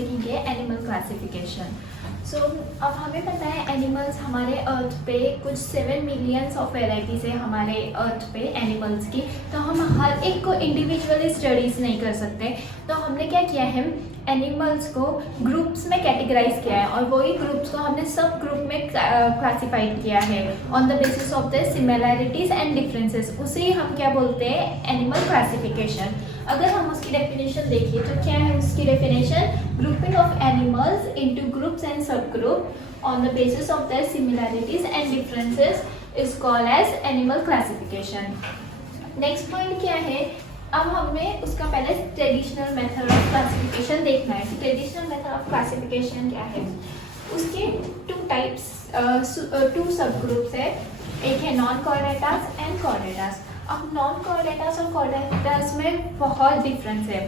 देखेंगे animal classification. अब हमें पता है एनिमल्स हमारे अर्थ पे कुछ 7 मिलियंस ऑफ वेराइटीज़ है हमारे अर्थ पे एनिमल्स की। तो हम हर एक को इंडिविजुअली स्टडीज़ नहीं कर सकते, तो हमने क्या किया है, एनिमल्स को ग्रुप्स में कैटेगराइज किया है और वही ग्रुप्स को हमने सब ग्रुप में क्लासिफाइड किया है on the basis of the similarities and differences. उसे हम क्या बोलते हैं, एनिमल क्लासिफिकेशन। अगर हम उसकी डेफिनेशन देखिए तो क्या है उसकी definition, grouping of animals into groups and sub group on the basis of their similarities and differences is called as animal classification. Next point क्या है, अब हमें उसका पहले ट्रेडिशनल मेथड ऑफ क्लासिफिकेशन देखना है। ट्रेडिशनल मेथड ऑफ क्लासिफिकेशन क्या है, उसके टू सब ग्रुप्स है, एक है नॉन कॉर्डेटास एंड कॉर्डेटास। अब नॉन कॉर्डेटास और कॉर्डेटास में बहुत डिफरेंस है।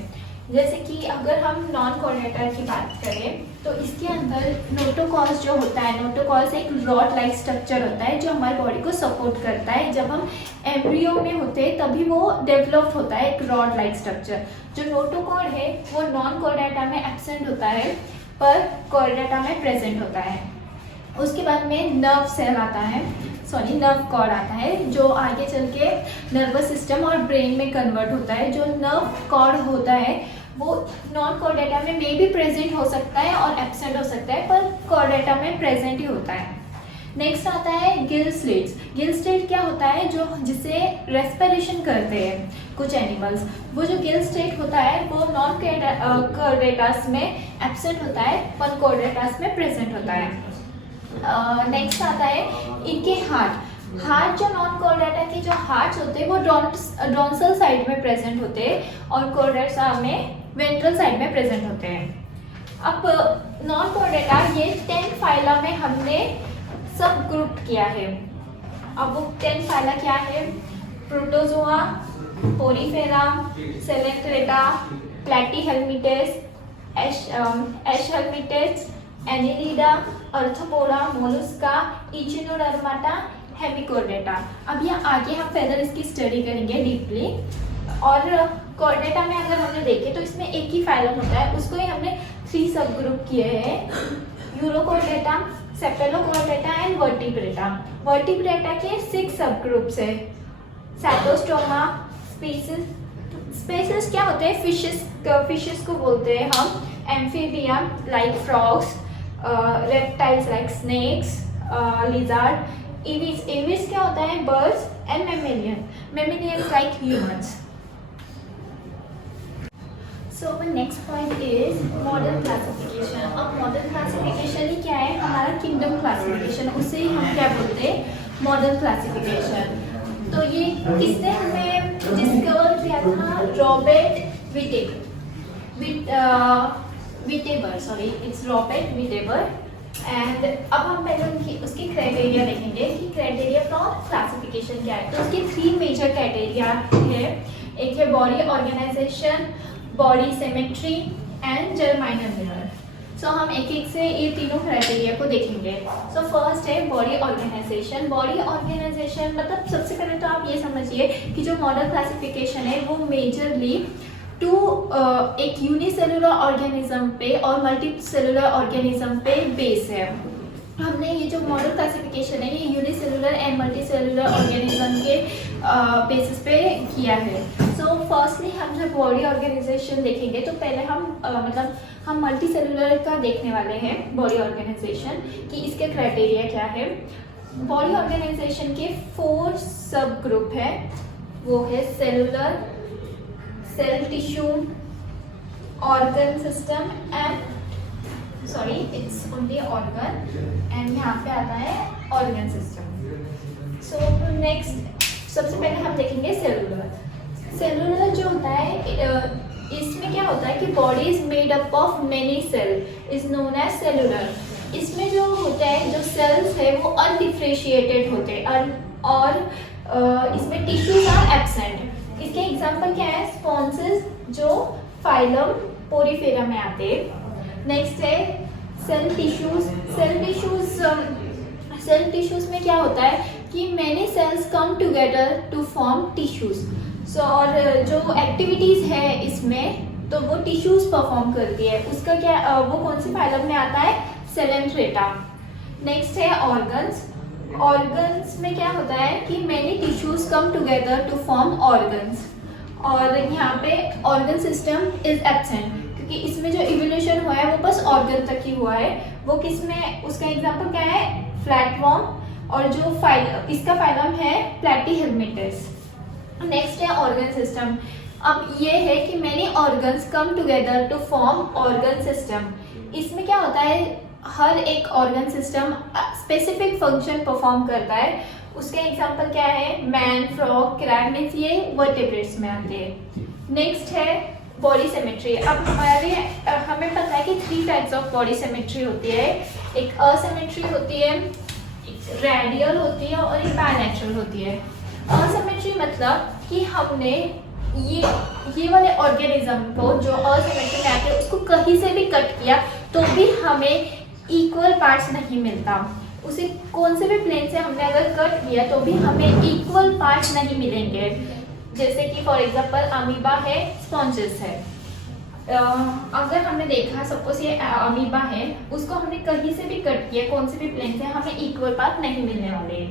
जैसे कि अगर हम नॉन कॉर्डेटा की बात करें तो इसके अंदर नोटोकॉल्स जो होता है, नोटोकॉल्स एक रॉड लाइक स्ट्रक्चर होता है जो हमारी बॉडी को सपोर्ट करता है। जब हम एम्ब्रियो में होते हैं तभी वो डेवलप्ड होता है एक रॉड लाइक स्ट्रक्चर। जो नोटोकॉर्ड है वो नॉन कॉर्डेटा में एब्सेंट होता है पर कॉर्डेटा में प्रेजेंट होता है। उसके बाद में नर्व सेल आता है, नर्व कॉर्ड आता है जो आगे चल के नर्वस सिस्टम और ब्रेन में कन्वर्ट होता है। जो नर्व कॉर्ड होता है वो नॉन कॉर्डेटा में मे भी प्रेजेंट हो सकता है और एब्सेंट हो सकता है, पर कॉर्डेटा में प्रेजेंट ही होता है। नेक्स्ट आता है गिल स्लिट्स। गिल स्लिट क्या होता है, जो जिसे रेस्पिरेशन करते हैं कुछ एनिमल्स, वो जो गिल स्लिट होता है वो नॉन कॉर्डेटास में एब्सेंट होता है पर कॉर्डेटास में प्रेजेंट होता है। नेक्स्ट आता है इनके हार्ट जो नॉन कॉर्डेटा के जो हार्ट्स होते हैं वो डॉर्सल साइड में प्रेजेंट होते हैं और कॉर्डेटा में वेंट्रल साइड में प्रेजेंट होते हैं। अब नॉन कॉर्डेटा ये 10 फाइला में हमने सब ग्रुप किया है। अब वो 10 फाइला क्या है, Protozoa, Porifera, Coelenterata, Platyhelminthes, Aschelminthes, Annelida, Arthropoda, Mollusca, Echinodermata, Hemichordata. अब यहाँ आगे हम फर्दर इसकी स्टडी करेंगे डीपली। और कॉर्डेटा में अगर हमने देखे तो इसमें एक ही फाइलम होता है, उसको ही हमने 3 सब ग्रुप किए हैं, urochordata, Cephalochordata and vertebrata. Vertebrata के 6 सब ग्रुप्स है, सैटोस्टोमा, स्पेसीज क्या होते हैं, फिशेस को बोलते हैं हम, Amphibia like frogs, reptiles like snakes, lizard, Aves क्या होता है, birds and mammalians like humans. So next point is modern classification. अब मॉडर्न क्लासिफिकेशन ही क्या है, हमारा किंगडम क्लासिफिकेशन, उसे ही हम क्या बोलते हैं, मॉडर्न क्लासिफिकेशन। तो ये किसने हमें डिस्कवर किया था, रॉबर्ट विटेबर। एंड अब हम पहले उसकी क्राइटेरिया देखेंगे कि क्राइटेरिया फॉर क्लासिफिकेशन क्या है। तो उसके 3 मेजर क्राइटेरिया है, एक है body organisation, body symmetry and germinal mirror. So हम एक एक से ये तीनों क्राइटेरिया को देखेंगे। सो फर्स्ट है बॉडी ऑर्गेनाइजेशन। बॉडी ऑर्गेनाइजेशन मतलब सबसे पहले तो आप ये समझिए कि जो मॉडर्न क्लासिफिकेशन है वो मेजरली एक यूनिसेलुलर ऑर्गेनिज्म पे और मल्टी सेलुलर ऑर्गेनिज्म पे बेस है। हमने ये जो मॉडर्न क्लासिफिकेशन है ये unicellular and multi cellular organism के बेसिस पे किया है। सो फर्स्टली हम जब बॉडी ऑर्गेनाइजेशन देखेंगे तो पहले हम मल्टी सेलुलर का देखने वाले हैं बॉडी ऑर्गेनाइजेशन कि इसके क्राइटेरिया क्या है। बॉडी ऑर्गेनाइजेशन के 4 सब ग्रुप है, वो है cellular, cell tissue, organ system and it's only organ and यहाँ पे आता है ऑर्गन सिस्टम। सो नेक्स्ट सबसे पहले हम देखेंगे सेलुलर जो होता है, इसमें क्या होता है कि body is made up of many cell, is known as cellular. इसमें जो होता है, जो सेल्स है वो अनडिफ्रेशिएटेड होते हैं और इसमें टिश्यूज आर एब्सेंट। इसके एग्जाम्पल क्या है, स्पॉन्सेस जो फाइलम पोरीफेरा में आते हैं। नेक्स्ट है सेल टिश्यूज। सेल टिश्यूज में क्या होता है कि many cells come together to form tissues. और जो एक्टिविटीज़ है इसमें तो वो टिश्यूज परफॉर्म करती है। उसका क्या वो कौन सी फाइलम में आता है? सेलेंट्रेटा। नेक्स्ट है ऑर्गन्स। ऑर्गन्स में क्या होता है कि many tissues come together to form organs, और यहाँ पे ऑर्गन सिस्टम इज एब्सेंट क्योंकि इसमें जो इवोल्यूशन हुआ है वो बस ऑर्गन तक ही हुआ है। वो किस में, उसका एग्जांपल क्या है? फ्लैटवर्म, और जो इसका फाइलम है प्लैटीहेल्मिंथस। नेक्स्ट है ऑर्गन सिस्टम। अब ये है कि many organs come together to form organ system. इसमें क्या होता है, हर एक organ system specific function perform करता है। उसके एग्जांपल क्या है? मैन, फ्रॉग, क्रैब, मीन्स ये वर्टेब्रेट्स में आते हैं। नेक्स्ट है बॉडी सिमेट्री। अब हमें पता है कि 3 टाइप्स ऑफ बॉडी सिमेट्री होती है। एक असिमेट्री होती है, एक रेडियल होती है और एक बायलैटरल होती है। असिमेट्री मतलब कि हमने ये वाले ऑर्गेनिज्म को जो असिमेट्री में आते हैं उसको कहीं से भी कट किया तो भी हमें इक्वल पार्ट्स नहीं मिलता। उसे कौन से भी प्लेन से हमने अगर कट किया तो भी हमें इक्वल पार्ट्स नहीं मिलेंगे। जैसे कि फॉर एग्जांपल अमीबा है, स्पॉन्जेस है। अगर हमने देखा सपोज ये अमीबा है, उसको हमने कहीं से भी कट किया, कौन से भी प्लेन से, हमें इक्वल पार्ट नहीं मिलने वाले।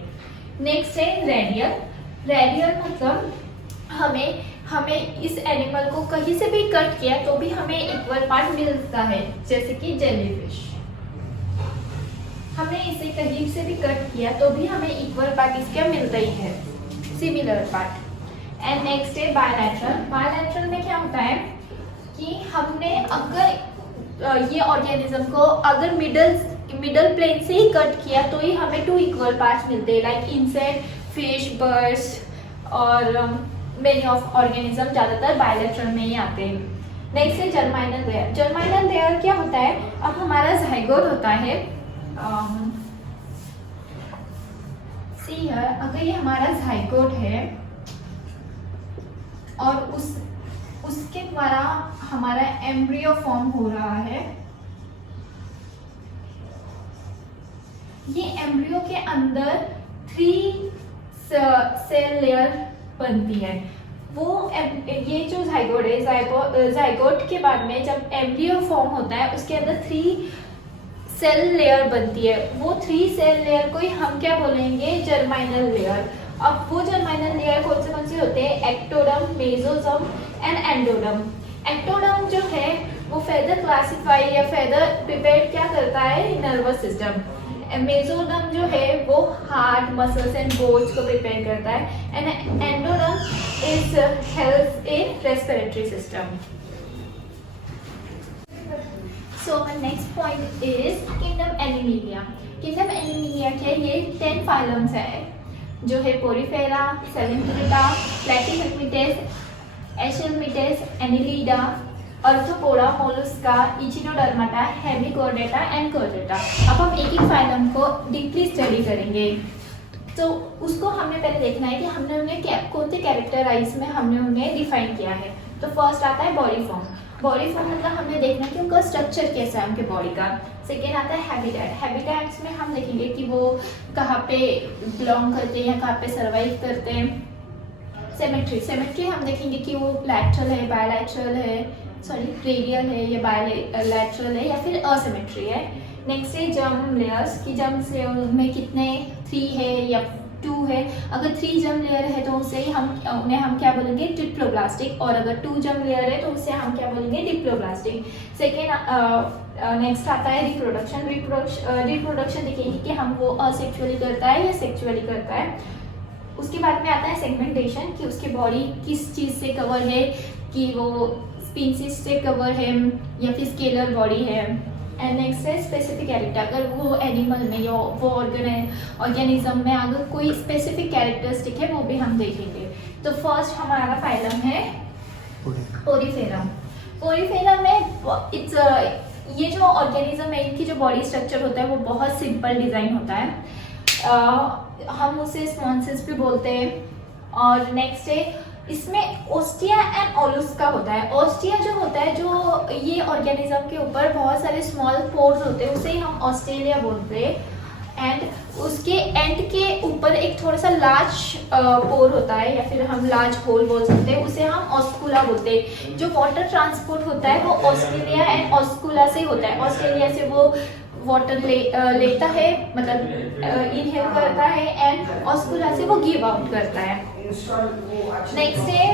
नेक्स्ट है रेडियल। रेडियल मतलब हमें इस एनिमल को कहीं से भी कट किया तो भी हमें इक्वल पार्ट मिलता है। जैसे कि जेलीफिश, हमने इसे कहीं से भी कट किया तो भी हमें इक्वल पार्ट इसका मिलता ही है, सिमिलर पार्ट। एंड नेक्स्ट है बायलैटरल। बायलैटरल में क्या होता है कि हमने अगर ये ऑर्गेनिज्म को अगर मिडल प्लेन से ही कट किया तो ही हमें 2 इक्वल पार्ट्स मिलते हैं, लाइक इंसेक्ट, फिश, बर्ड्स और मेनी ऑफ ऑर्गेनिज्म ज़्यादातर बायलैटरल में ही आते हैं। नेक्स्ट है जर्माइनल लेयर। जर्माइनल लेयर क्या होता है? अब हमारा जाइगोट होता है, अगर ये हमारा जाइगोट है और उसके द्वारा हमारा एम्ब्रियो फॉर्म हो रहा है, ये एम्ब्रियो के अंदर 3 सेल लेयर बनती है। ये जो जाइगोट है, जाइगोट के बाद में जब एम्ब्रियो फॉर्म होता है उसके अंदर 3 सेल लेयर बनती है। वो 3 सेल लेयर को ही हम क्या बोलेंगे? Germinal layer. अब वो जर्माइनल लेयर कौन से होते हैं? Ectoderm, mesoderm and endoderm. Ectoderm जो है वो फर्दर क्लासिफाई या फर्दर प्रिपेयर क्या करता है? Nervous system. मेसोडर्म जो है वो हार्ट, मसल्स एंड बोन्स को प्रिपेयर करता है। And endoderm is help in respiratory system. So my next point is kingdom Animalia. Kingdom Animalia के ये 10 फाइलम्स है जो है Porifera, Coelenterata, Platyhelminthes, Aschelminthes, Annelida, Arthropoda, Mollusca, Echinodermata, Hemichordata and Chordata. अब हम एक एक फाइलम को डीपली स्टडी करेंगे। तो उसको हमने पहले देखना है कि हमने उन्हें कौन से कैरेक्टराइज में हमने उन्हें डिफाइन किया है। तो फर्स्ट आता है बॉडी फॉर्म। बॉडी फॉर्म मतलब हमने देखना है कि उनका स्ट्रक्चर कैसा है उनके बॉडी का। सेकेंड आता है हैबिटेट। हैबिटेट्स में हम देखेंगे कि वो कहाँ पे बिलोंग करते हैं या कहाँ पे सर्वाइव करते हैं। सिमेट्री। सिमेट्री हम देखेंगे कि वो लैटरल है, बायलैटरल है, रेडियल है या बायलैटरल है या फिर असिमेट्री है। नेक्स्ट है जर्म लेयर्स कि जर्म लेयर में कितने 3 है या 2 है। अगर 3 जर्म लेयर है तो उससे उन्हें हम क्या बोलेंगे? ट्रिप्लोब्लास्टिक। और अगर 2 जर्म लेयर है तो उससे हम क्या बोलेंगे? डिप्लोब्लास्टिक। सेकेंड नेक्स्ट आता है रिप्रोडक्शन। रिप्रोडक्शन देखेंगे कि हम वो असेक्सुअली करता है या सेक्सुअली करता है। उसके बाद में आता है सेगमेंटेशन कि उसकी बॉडी किस चीज़ से कवर है, कि वो स्पीसीज से कवर है या फिर स्केलर बॉडी है। एंड नेक्स्ट है स्पेसिफिक कैरेक्टर। अगर वो एनिमल में या वो ऑर्गेनिज्म में अगर कोई स्पेसिफिक कैरेक्टरिस्टिक है वो भी हम देखेंगे। तो फर्स्ट हमारा फाइलम है पोरीफेरा। पोरीफेरा में ये जो ऑर्गेनिज्म है इनकी जो बॉडी स्ट्रक्चर होता है वो बहुत सिंपल डिज़ाइन होता है। हम उसे स्पॉन्सेस भी बोलते हैं। और नेक्स्ट है इसमें ओस्टिया एंड ओलुस्का होता है। ओस्टिया जो होता है, जो ये ऑर्गेनिज्म के ऊपर बहुत सारे स्मॉल पोर्स होते हैं, उसे ही हम ऑस्ट्रेलिया बोलते हैं। एंड उसके एंड के ऊपर एक थोड़ा सा लार्ज पोर होता है या फिर हम लार्ज होल बोल सकते हैं, उसे हम ऑस्कुला बोलते हैं। जो वाटर ट्रांसपोर्ट होता है वो ऑस्ट्रेलिया एंड ऑस्कुला से होता है। ऑस्ट्रेलिया से वो वाटर लेता है, मतलब इनहेल करता है, एंड ऑस्कुला से वो गिव आउट करता है। नेक्स्ट है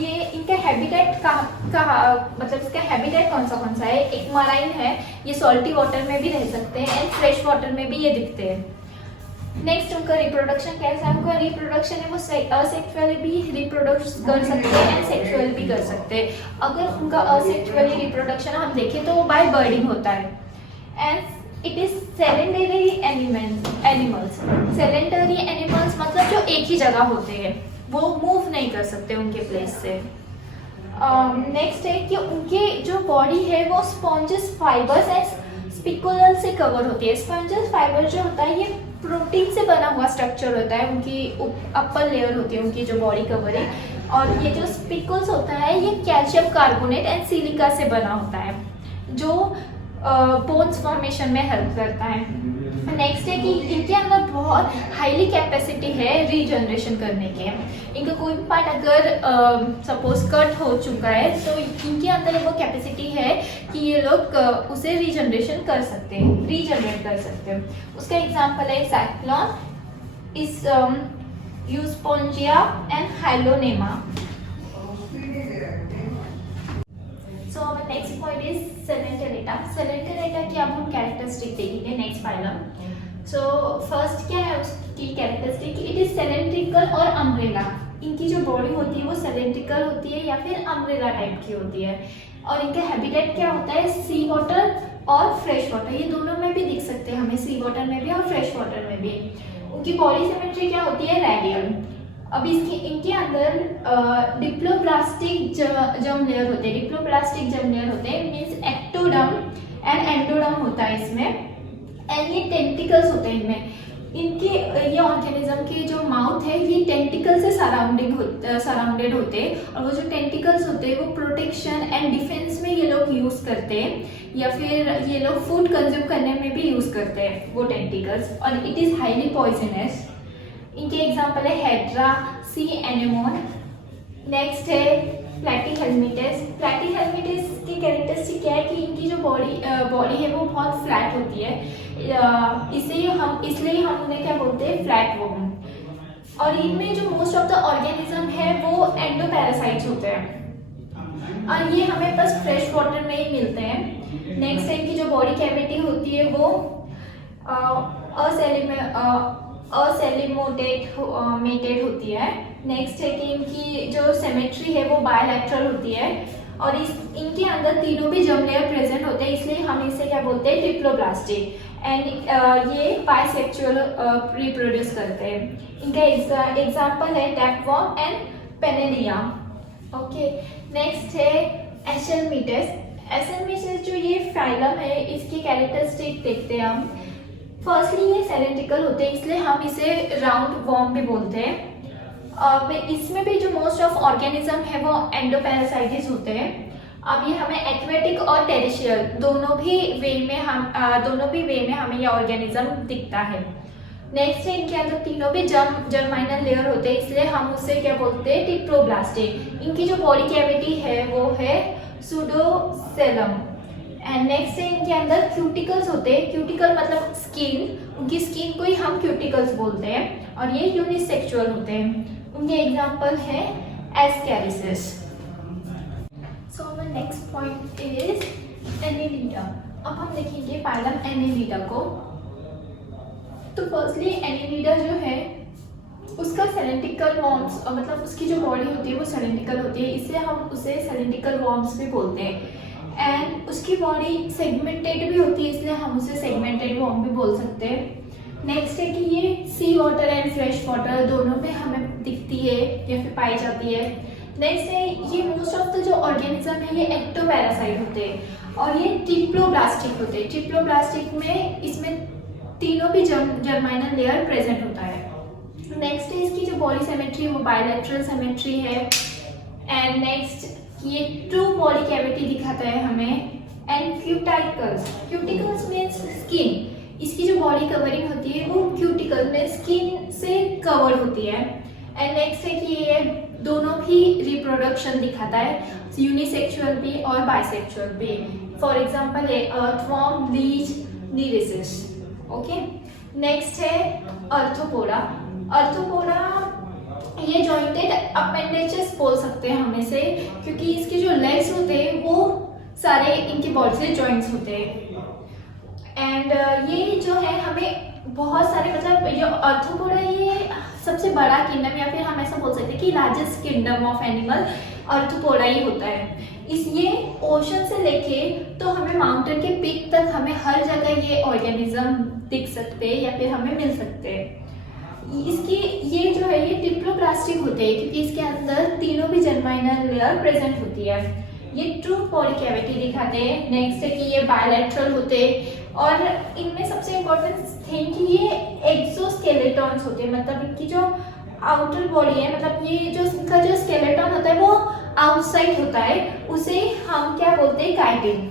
ये इनका हैबिटेट कहाँ मतलब इसका हैबिटेट कौन सा है। एक मराइन है, ये सॉल्टी वाटर में भी रह सकते हैं एंड फ्रेश वाटर में भी ये दिखते हैं। नेक्स्ट उनका रिप्रोडक्शन कैसा है। उनका रिप्रोडक्शन है वो असेक्सुअली भी रिप्रोड्यूस कर सकते हैं एंड सेक्सुअल भी कर सकते हैं। अगर उनका असेक्सुअली रिप्रोडक्शन हम देखें तो वो बाय बर्डिंग होता है। And it is sedentary animals. Sedentary animals मतलब जो एक ही जगह होते हैं, वो मूव नहीं कर सकते उनके प्लेस से। नेक्स्ट है कि उनके जो बॉडी है वो स्पॉन्जस फाइबर्स एंड स्पिकुलर से कवर होती है। स्पॉन्जस फाइबर जो होता है ये प्रोटीन से बना हुआ स्ट्रक्चर होता है, उनकी अपर लेयर होती है उनकी जो बॉडी कवरिंग। और ये जो स्पिकुल्स होता है ये कैल्शियम कार्बोनेट एंड सिलिका से बना होता है, जो बोन्स फॉर्मेशन में हेल्प करता है। नेक्स्ट है कि इनके अंदर बहुत हाईली कैपेसिटी है रीजनरेशन करने के। इनका कोई भी पार्ट अगर सपोज कट हो चुका है तो इनके अंदर वो कैपेसिटी है कि ये लोग उसे रीजनरेशन कर सकते हैं, रीजनरेट कर सकते हैं। उसका एग्जांपल है साइक्लोन, इस यूस्पोंजिया and हाइलोनेमा। So our next point is Selenterata. Selenterata की अब हम कैरेक्टरिस्टिक देखेंगे नेक्स्ट फाइलम। सो फर्स्ट क्या है उसकी कैरेक्टरिस्टिक, इट इज सेलेंट्रिकल और अम्ब्रेला। इनकी जो बॉडी होती है वो सेलेंट्रिकल होती है या फिर अम्ब्रेला टाइप की होती है। और इनका हैबिटेट क्या होता है, सी वाटर और फ्रेश वाटर, ये दोनों में भी दिख सकते हैं हमें, सी वाटर में भी और फ्रेश वाटर में भी। उनकी बॉडी सिमेट्री क्या होती है, रेडियल। अब इनके अंदर डिप्लोप्लास्टिक जर्म लेयर होते हैं। डिप्लोप्लास्टिक जर्म लेयर होते हैं मींस एक्टोडर्म एंड एंडोडर्म होता है इसमें, एंड ये टेंटिकल्स होते हैं इनमें। इनके ये ऑर्गेनिज्म के जो माउथ है ये टेंटिकल से सराउंडेड होते हैं। और वो जो टेंटिकल्स होते हैं वो प्रोटेक्शन एंड डिफेंस में ये लोग यूज करते हैं, या फिर ये लोग फूड कंज्यूम करने में भी यूज करते हैं वो टेंटिकल्स। और इट इज हाईली पॉइजनस। इनके एग्जाम्पल है हेड्रा, सी एनेमोन। नेक्स्ट है प्लैटीहेल्मिंथस। प्लैटीहेल्मिंथस की कैरेक्टरिस्टिक क्या है कि इनकी जो बॉडी है वो बहुत फ्लैट होती है, इसलिए हम उन्हें क्या बोलते हैं, फ्लैट वर्म। और इनमें जो मोस्ट ऑफ द ऑर्गेनिज्म है वो एंडोपैरासाइट्स होते हैं, और ये हमें बस फ्रेश वाटर में ही मिलते हैं। नेक्स्ट है इनकी जो बॉडी कैविटी होती है वो असेलिमोटेड होती है। नेक्स्ट है कि इनकी जो सिमेट्री है वो बायलैटरल होती है, और इनके अंदर तीनों भी जर्म लेयर प्रेजेंट होते हैं, इसलिए हम इसे क्या बोलते हैं, डिप्लोप्लास्टिक। एंड ये बायसेक्सुअल रिप्रोड्यूस करते हैं। इनका एग्जाम्पल है टैपवर्म एंड पेनेलिया। ओके, नेक्स्ट है एशेलमिथस। एशेलमिथस जो ये फाइलम है इसकी कैरेक्टरिस्टिक देखते हैं हम। फर्स्टली ये सेलेंट्रिकल होते हैं, इसलिए हम इसे राउंड वर्म भी बोलते हैं। इसमें भी जो मोस्ट ऑफ ऑर्गेनिज्म है वो एंडोपैरासाइटिस होते हैं। अब ये हमें एक्वेटिक और टेरेस्ट्रियल दोनों भी वे में हमें ये ऑर्गेनिज्म दिखता है। नेक्स्ट है इनके अंदर तीनों भी जर्माइनल लेयर होते हैं, इसलिए हम उससे क्या बोलते हैं, डिप्लोब्लास्टिक। इनकी जो बॉडी कैविटी है वो है सूडोसेलम। एंड नेक्स्ट है इनके अंदर क्यूटिकल्स होते हैं। क्यूटिकल मतलब स्किन, उनकी स्किन को ही हम क्यूटिकल्स बोलते हैं, और ये यूनिसेक्सुअल होते हैं। उनके एग्जाम्पल है ascariasis. So the next point is Annelida. अब हम देखेंगे फाइलम एनेलिडा को। तो फर्स्टली एनेलिडा जो है उसका सेलेंट्रिकल वॉर्म्स, मतलब उसकी जो बॉडी होती है वो सेलेंट्रिकल होती है, इसलिए हम उसे सेलेंट्रिकल वॉर्म्स भी बोलते हैं। एंड उसकी बॉडी सेगमेंटेड भी होती है, इसलिए हम उसे सेगमेंटेड वॉर्म भी बोल सकते हैं। नेक्स्ट है कि ये सी वाटर एंड फ्रेश वाटर दोनों में हमें दिखती है या फिर पाई जाती है। नेक्स्ट है ये मोस्ट ऑफ द जो ऑर्गेनिज्म है ये एक्टोपैरासाइट होते हैं, और ये ट्रिप्लोब्लास्टिक होते हैं। ट्रिप्लोब्लास्टिक में इसमें तीनों भी जर्माइनल लेयर प्रेजेंट होता है। नेक्स्ट है इसकी जो बॉडी सिमेट्री वो बायलैटरल सिमेट्री है। एंड नेक्स्ट ये ट्रू बॉडी कैविटी दिखाता है हमें। एंड क्यूटिकल्स मीन्स स्किन, इसकी जो बॉडी बॉडी कवरिंग होती है वो क्यूटिकल में स्किन से कवर होती है। एंड नेक्स्ट है कि ये दोनों भी रिप्रोडक्शन दिखाता है, यूनिसेक्सुअल भी और बाइसेक्सुअल भी। फॉर एग्जांपल है अर्थवॉर्म, लीच, नीरेसिस। ओके, नेक्स्ट है अर्थोपोडा। अर्थोपोडा ये जॉइंटेड अपेंडेजेस बोल सकते हैं हम इसे, क्योंकि इसके जो लेग्स होते हैं वो सारे इनकी बॉडी से जॉइंट्स होते हैं। एंड ये जो है हमें बहुत सारे मतलब ये अर्थोपोडा ये सबसे बड़ा किंगडम या फिर हम ऐसा बोल सकते हैं कि largest kingdom of animal Arthropoda ही होता है। इस ये ओशन से लेके तो हमें माउंटेन के पीक तक हमें हर जगह ये ऑर्गेनिज्म दिख सकते हैं या फिर हमें मिल सकते हैं। इसकी ये जो है ये डिप्लोप्लास्टिक होते हैं क्योंकि इसके अंदर तीनों भी जर्माइनल लेयर प्रेजेंट होती है। ये ट्रू बॉडी कैविटी दिखाते हैं। नेक्स्ट है कि ये बायलैटरल होते हैं और इनमें सबसे इम्पोर्टेंट थिंग कि ये एक्सोस्केलेटन्स होते हैं, मतलब इनकी जो आउटर बॉडी है, मतलब ये जो इनका जो स्केलेटन होता है वो आउटसाइड होता है, उसे हम क्या बोलते हैं, काइटिन।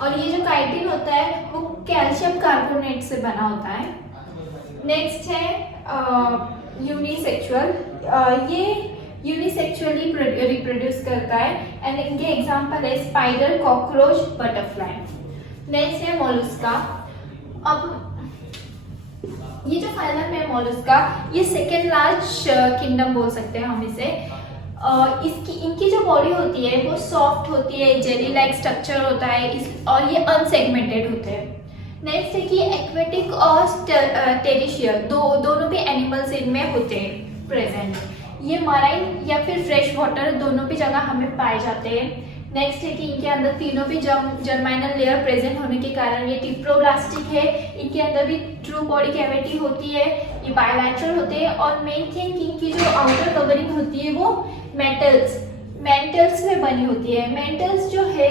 और ये जो काइटिन होता है वो कैल्शियम कार्बोनेट से बना होता है। नेक्स्ट है यूनिसेक्सुअल। ये यूनिसेक्सुअली रिप्रोड्यूस करता है एंड इनके एग्जांपल है स्पाइडर, कॉकरोच, बटरफ्लाई। नेक्स्ट है मोलस्का। अब ये जो फाइलम है मोलस्का ये सेकेंड लार्ज किंगडम बोल सकते हैं हम इसे। इनकी जो बॉडी होती है वो सॉफ्ट होती है, जेली लाइक स्ट्रक्चर होता है और ये अनसेगमेंटेड होते हैं। नेक्स्ट है कि एक्वेटिक और टेरिशियल दोनों भी एनिमल्स इनमें होते हैं प्रेजेंट। ये मराइन या फिर फ्रेश वाटर दोनों भी जगह हमें पाए जाते हैं। नेक्स्ट है कि इनके अंदर तीनों भी जर्माइनल लेयर प्रेजेंट होने के कारण ये डिप्लोप्लास्टिक है। इनके अंदर भी ट्रू बॉडी कैविटी होती है, ये बायलैटरल होते हैं और मेन थिंग इनकी जो आउटर कवरिंग होती है वो मेंटल्स में बनी होती है। मेंटल्स जो है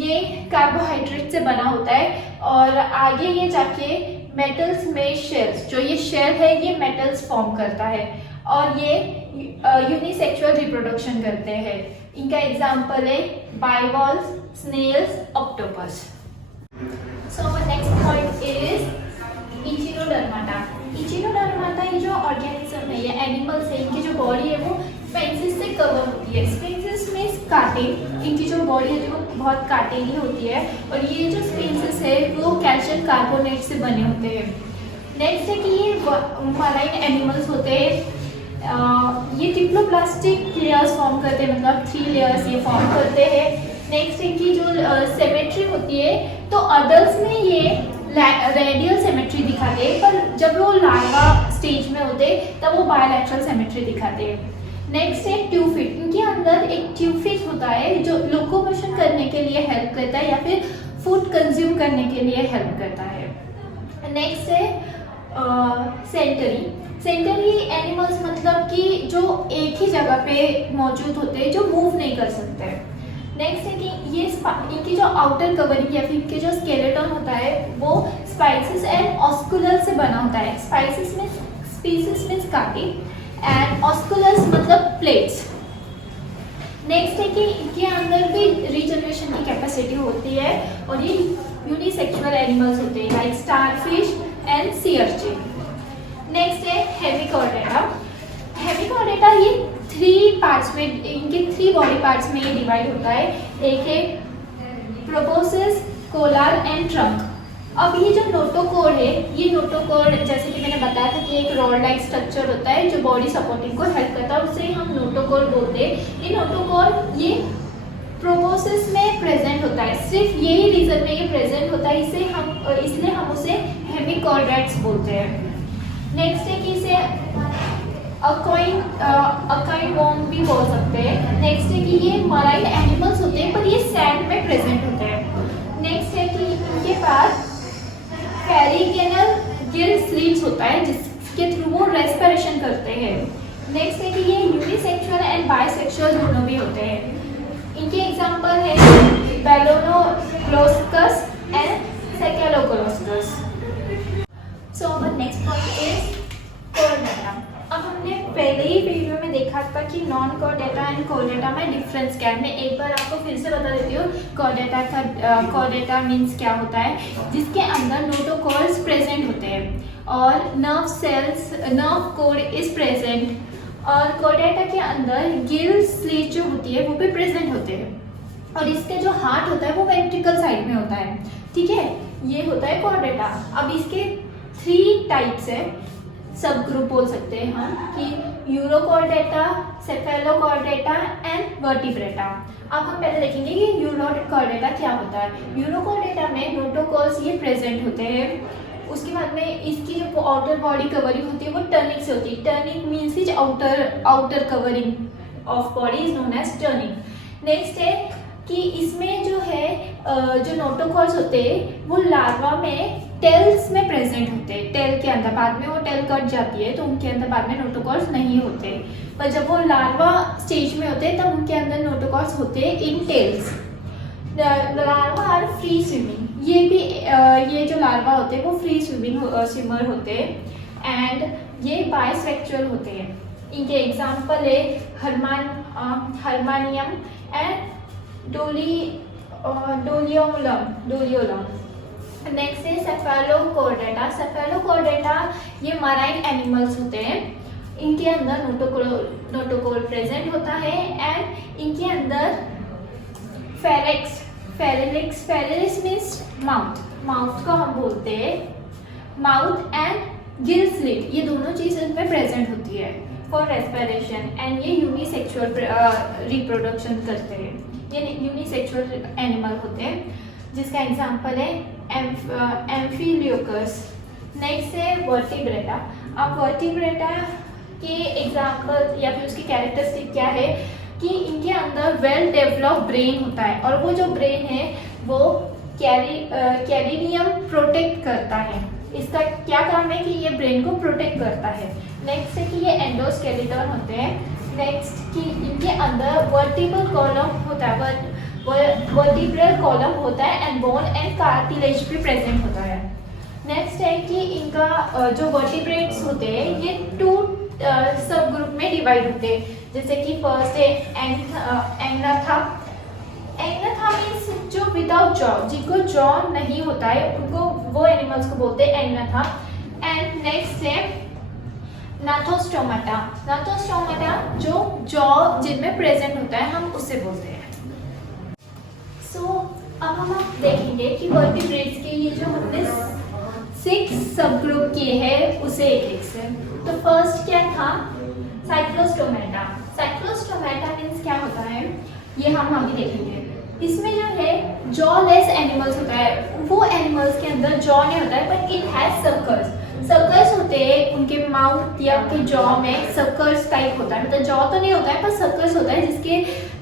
ये कार्बोहाइड्रेट से बना होता है और आगे ये जाके मेटल्स में शेल्स, जो ये शेल है ये मेटल्स फॉर्म करता है और ये यूनिसेक्सुअल रिप्रोडक्शन करते हैं। इनका एग्जाम्पल है bivalves, snails, octopus. So next point is Echinodermata. Echinodermata ये जो ऑर्गेनिज्म है, ये एनिमल्स है, इनकी जो बॉडी है वो स्पेंसिस से कवर होती है। स्पेंसिस मींस कांटे, इनकी जो बॉडी है वो बहुत कांटेली होती है और ये जो स्पेंसिस है वो कैल्शियम कार्बोनेट से बने होते हैं। नेक्स्ट है कि ये मराइन एनिमल्स होते हैं। ये डिप्लोप्लास्टिक लेयर्स फॉर्म करते हैं, मतलब 3 लेयर्स ये फॉर्म करते हैं। नेक्स्ट है कि जो सिमेट्री होती है तो अडल्ट्स में ये रेडियल सिमेट्री दिखाते हैं, पर जब वो लार्वा स्टेज में होते तब वो बायलैटरल सिमेट्री दिखाते हैं। नेक्स्ट है ट्यूफिट। इनके अंदर एक ट्यूफिट होता है जो लोकोमोशन करने के लिए हेल्प करता है या फिर फूड कंज्यूम करने के लिए हेल्प करता है। नेक्स्ट है सेंटरी। सेंटरी एनिमल्स मतलब कि जो एक ही जगह पे मौजूद होते हैं, जो मूव नहीं कर सकते। नेक्स्ट है कि ये इनकी जो आउटर कवरिंग या फिर इनके जो स्केलेटन होता है वो स्पाइसेस एंड ऑस्कुलर से बना होता है। स्पाइसेस में स्पीसीज मींस कांटे एंड ऑस्कुलर्स मतलब प्लेट्स। नेक्स्ट है कि इनके अंदर भी रीजनरेशन की कैपेसिटी होती है और ये यूनिसेक्सुअल एनिमल्स होते हैं like starfish and sea urchin. Next है हेमिकॉर्डेटा। हेमिकॉर्डेटा ये 3 पार्ट्स में, इनके 3 बॉडी पार्ट्स में ये डिवाइड होता है। एक है प्रोबोसिस, कोलार एंड ट्रंक। अब ये जो नोटोकोर है, ये नोटोकोर जैसे कि मैंने बताया था कि एक रॉड लाइक स्ट्रक्चर होता है जो बॉडी सपोर्टिंग को हेल्प करता है, उसे हम नोटोकोर बोलते हैं। ये नोटोकोर ये प्रोबोसिस में प्रेजेंट होता है, सिर्फ यही रीजन में ये प्रेजेंट होता है, इसलिए हम उसे हेमिकॉर्डेट्स बोलते हैं। नेक्स्ट है कि इसे अक्वाइन वॉर्म भी बोल सकते हैं। नेक्स्ट है कि ये मराइन एनिमल्स होते हैं पर ये सैंड में प्रेजेंट होते हैं। नेक्स्ट है कि इनके पास पेरिकेनल गिल स्लीव्स होता है जिसके थ्रू वो रेस्पिरेशन करते हैं। नेक्स्ट है कि ये यूनिसेक्सुअल एंड बायसेक्सुअल दोनों भी होते हैं। इनके एग्जांपल है Balanoglossus and Saccoglossus. So our next point is Chordata. अब हमने पहले ही वीडियो में देखा था कि नॉन कोर्डेटा एंड कॉर्डेटा में डिफरेंस क्या है। मैं एक बार आपको फिर से बता देती हूँ कॉर्डेटा मीन्स क्या होता है, जिसके अंदर नोटोकॉर्ड्स प्रेजेंट होते हैं और नर्व कोड इज प्रेजेंट, और कॉर्डेटा के अंदर गिल स्लीट जो होती है वो भी प्रेजेंट होते हैं, और इसके जो हार्ट होता है वो वेंट्रिकल साइड में होता है। ठीक है, ये होता है कॉर्डेटा। अब इसके 3 टाइप्स है, सब ग्रुप बोल सकते हैं हम कि यूरोकॉर्डेटा, सेफेलोकॉर्डेटा एंड वर्टिब्रेटा। अब हम पहले देखेंगे कि यूरोकॉर्डेटा क्या होता है। यूरोकॉर्डेटा में नोटोकॉर्ड्स ये प्रेजेंट होते हैं। उसके बाद में इसकी जो आउटर बॉडी कवरिंग होती है वो टर्निक से होती है। Tunic means is outer covering of body is known as tunic. Next है कि इसमें जो है जो नोटोकॉर्ड्स होते हैं वो लार्वा में टेल्स में प्रेजेंट होते हैं। टेल के अंदर, बाद में वो टेल कट जाती है तो उनके अंदर बाद में नोटोकॉर्ड्स नहीं होते, पर जब वो लार्वा स्टेज में होते हैं तब उनके अंदर नोटोकॉर्ड्स होते हैं in tails. Larva are free swimming, ये जो लार्वा होते हैं वो फ्री स्विमर होते हैं एंड ये बाइसेक्सुअल होते हैं। इनके एग्जाम्पल है हर्मानियम एंड डोलियोलम। नेक्स्ट है सेफेलोकॉर्डेटा। सेफेलोकॉर्डेटा ये मराइन एनिमल्स होते हैं। इनके अंदर नोटोकॉर्ड प्रेजेंट होता है एंड इनके अंदर फेरेलिक्स मीन्स माउथ को हम बोलते हैं, माउथ एंड गिल स्लिट, ये दोनों चीज इनमें प्रेजेंट होती है फॉर रेस्पिरेशन एंड ये यूनिसेक्सुअल रिप्रोडक्शन करते हैं। ये यूनिसेक्सुअल एनिमल होते हैं जिसका एग्जाम्पल है एम्फिलियोकस। नेक्स्ट है वर्टिब्रेटा। अब वर्टिब्रेटा के एग्जाम्पल या फिर उसकी कैरेक्टरिस्टिक क्या है कि इनके अंदर वेल डेवलप्ड ब्रेन होता है और वो जो ब्रेन है वो कैरिनियम प्रोटेक्ट करता है। इसका क्या काम है कि ये ब्रेन को प्रोटेक्ट करता है। नेक्स्ट है कि ये एंडोस्केलेटन होते हैं। नेक्स्ट कि इनके अंदर वर्टिब्रल कॉलम होता है, वर्टिब्रल कॉलम होता है एंड बोन एंड कार्टिलेज भी प्रेजेंट होता है। नेक्स्ट है कि इनका जो वर्टिब्रेट्स होते हैं ये 2 सब ग्रुप में डिवाइड होते हैं, जैसे कि फर्स्ट है एंग्नाथा। एंग्नाथा मीन्स जो विदाउट जॉ, जिनको जॉ नहीं होता है उनको, वो एनिमल्स को बोलते हैं एंग्नाथा। एंड नेक्स्ट है नाथोस्टोमाटा। नाथोस्टोमाटा जो जॉ जिनमें प्रेजेंट होता है हम उससे बोलते हैं। अब हम देखेंगे कि वर्टिब्रेट्स के ये जो हमने 6 सब ग्रुप किए हैं उसे एक से। तो फर्स्ट क्या था, साइक्लोस्टोमेटा। साइक्लोस्टोमेटा मीन्स क्या होता है ये हम अभी देखेंगे। इसमें जो है जॉलेस एनिमल्स होता है, वो एनिमल्स के अंदर जॉ नहीं होता है but it has circles. Circles होते हैं उनके माउथ या उनके जॉ में, सर्कल्स टाइप होता है, मतलब जॉ तो नहीं होता है पर सर्कल्स होता है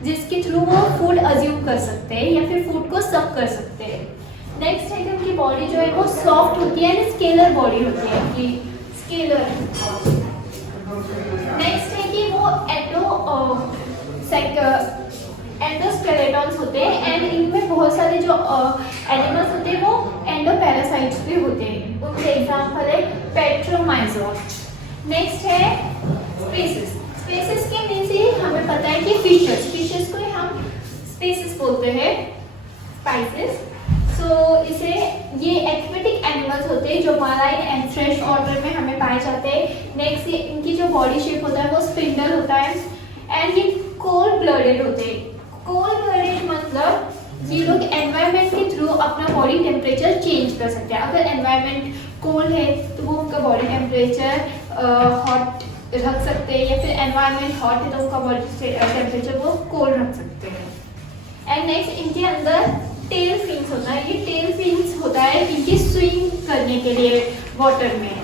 जिसके थ्रू वो फूड अज्यूम कर सकते हैं या फिर फूड को सक कर सकते हैं। नेक्स्ट है कि उनकी बॉडी जो है वो सॉफ्ट होती है एंड स्केलर बॉडी होती है कि स्केलर। नेक्स्ट है कि वो एंडोस्केलेटन्स होते हैं एंड इनमें बहुत सारे जो एनिमल्स होते हैं वो एंडोपैरासाइट्स भी होते हैं। उनके एग्जांपल है पेट्रोमाइजोर। नेक्स्ट है स्पीसीज। स्पीसीज के मीन्स ही हमें पता है कि फिशेस को हम स्पीसीज बोलते हैं, स्पाइसेस। इसे ये एक्वेटिक एनिमल्स होते हैं जो मराइन एंड फ्रेश वाटर में हमें पाए जाते हैं। नेक्स्ट इनकी जो बॉडी शेप होता है वो स्पिंडल होता है एंड ये कोल्ड ब्लडेड होते हैं। कोल्ड ब्लडेड मतलब ये लोग एनवायरनमेंट के थ्रू अपना बॉडी टेम्परेचर चेंज कर सकते हैं। अगर एनवायरनमेंट कोल्ड है तो वो उनका बॉडी टेम्परेचर हॉट रख सकते हैं, या फिर एनवायरनमेंट हॉट है तो उनका बॉडी टेम्परेचर वो कोल्ड रख सकते हैं। एंड नेक्स्ट इनके अंदर टेल फिन्स होता है। ये टेल फिन्स होता है इनकी स्विंग करने के लिए वाटर में।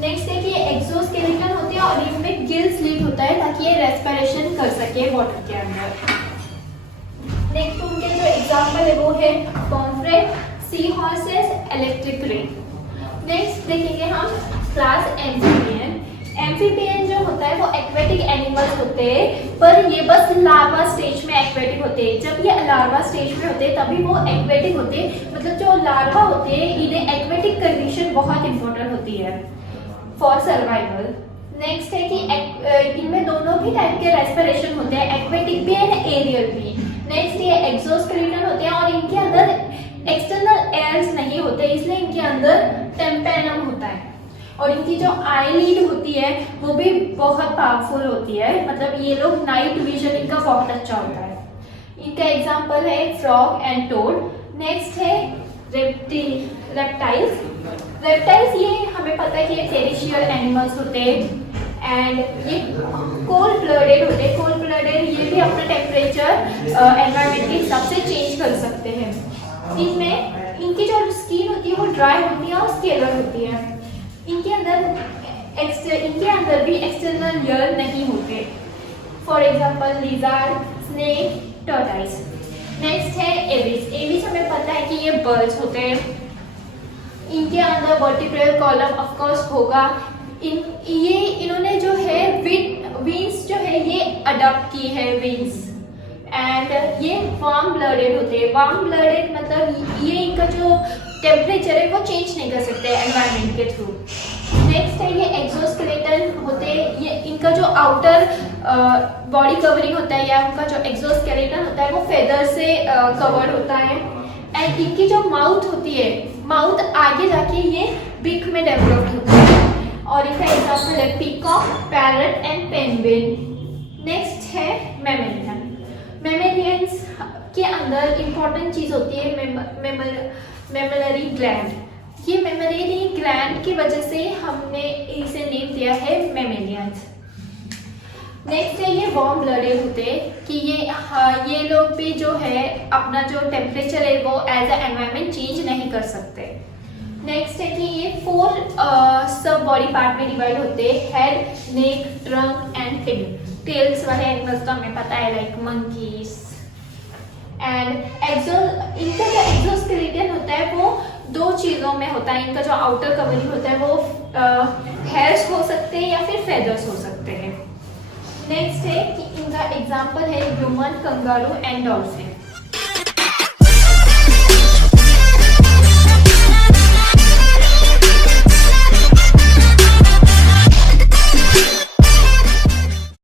नेक्स्ट है कि ये एक्सोस्केलेटन होते हैं और इनमें गिल स्लिट होता है ताकि ये रेस्पिरेशन कर सके वाटर के अंदर। नेक्स्ट उनके जो एग्जांपल है वो है पॉम्फ्रेट, सी हॉर्सेस, इलेक्ट्रिक रेन। नेक्स्ट देखेंगे हम क्लास एम्फीबियन। एम्फीबियन जो होता है वो एक्वेटिक एनिमल्स होते हैं पर ये बस लार्वा स्टेज में एक्वेटिक होते हैं। जब ये लार्वा स्टेज में होते हैं तभी वो एक्वेटिक होते हैं, मतलब जो लार्वा होते हैं इन्हें एक्वेटिक कंडीशन बहुत इंपॉर्टेंट होती है फॉर सर्वाइवल। नेक्स्ट है कि इनमें दोनों भी टाइप के रेस्पिरेशन होते हैं, एक्वेटिक भी एंड एरियल भी। नेक्स्ट ये एक्सोस्केलेटन होते हैं और इनके अंदर एक्सटर्नल एयर्स नहीं होते, इसलिए इनके अंदर टेम्पेनम होता है। और इनकी जो आईलिड होती है वो भी बहुत पावरफुल होती है, मतलब ये लोग नाइट विजन इनका बहुत अच्छा होता है। इनका एग्जांपल है फ्रॉग एंड टोड। नेक्स्ट है रेप्टाइल्स। रेप्टाइल्स ये हमें पता है कि ये टेरिशियल एनिमल्स होते हैं एंड ये कोल्ड ब्लडेड होते हैं। कोल्ड ब्लडेड ये भी अपना टेम्परेचर एनवायरनमेंट के हिसाब से चेंज कर सकते हैं। इनमें इनकी जो स्किन होती है वो ड्राई होती है और स्केलर होती है। इनके अंदर भी एक्सटर्नल लेयर नहीं होते, for example lizard, snake, tortoise. Next है एविस। एविस हमें पता है कि ये बर्ड्स होते हैं, इनके अंदर वर्टिब्रल कॉलम ऑफ कोर्स होगा। इन्होंने जो है विंग्स जो है ये अडॉप्ट की है विंग्स, एंड ये वार्म ब्लडेड होते हैं। वार्म ब्लडेड मतलब ये इनका जो टेम्परेचर है वो चेंज नहीं कर सकते एनवायरनमेंट के थ्रू। नेक्स्ट है ये एक्सोस्केलेटन होते हैं, ये इनका जो आउटर बॉडी कवरिंग होता है या उनका जो एक्सोस्केलेटन होता है वो फेदर से कवर्ड होता है। एंड इनकी जो माउथ होती है, माउथ आगे जाके ये बिग में डेवलप्ड होता है। और इसका एग्जाम्पल है peacock, parrot and penguin. Next है मैमेलियन। मैमेलियंस के अंदर इंपॉर्टेंट चीज होती है मेमलरी ग्लैंड। ये मेमलरी ग्लैंड की वजह से हमने इसे नेम दिया है मैमेलियंस। नेक्स्ट है ये वार्म ब्लडेड होते हैं कि ये लोग भी जो है अपना जो टेम्परेचर है वो एज ए एनवायरनमेंट चेंज नहीं कर सकते। नेक्स्ट है कि ये 4 सब बॉडी पार्ट में डिवाइड होते हैं, head, neck, trunk and tail. Tails वाले एनिमल्स तो हमें पता है लाइक मंकीज। एंड इनका जो एक्सोस्केलेटन होता है वो 2 चीज़ों में होता है। इनका जो आउटर कवरिंग होता है वो हेयर्स हो सकते हैं या फिर फेदर्स हो सकते हैं। नेक्स्ट है कि इनका एग्जाम्पल है ह्यूमन, कंगारू एंड डॉल्फिन।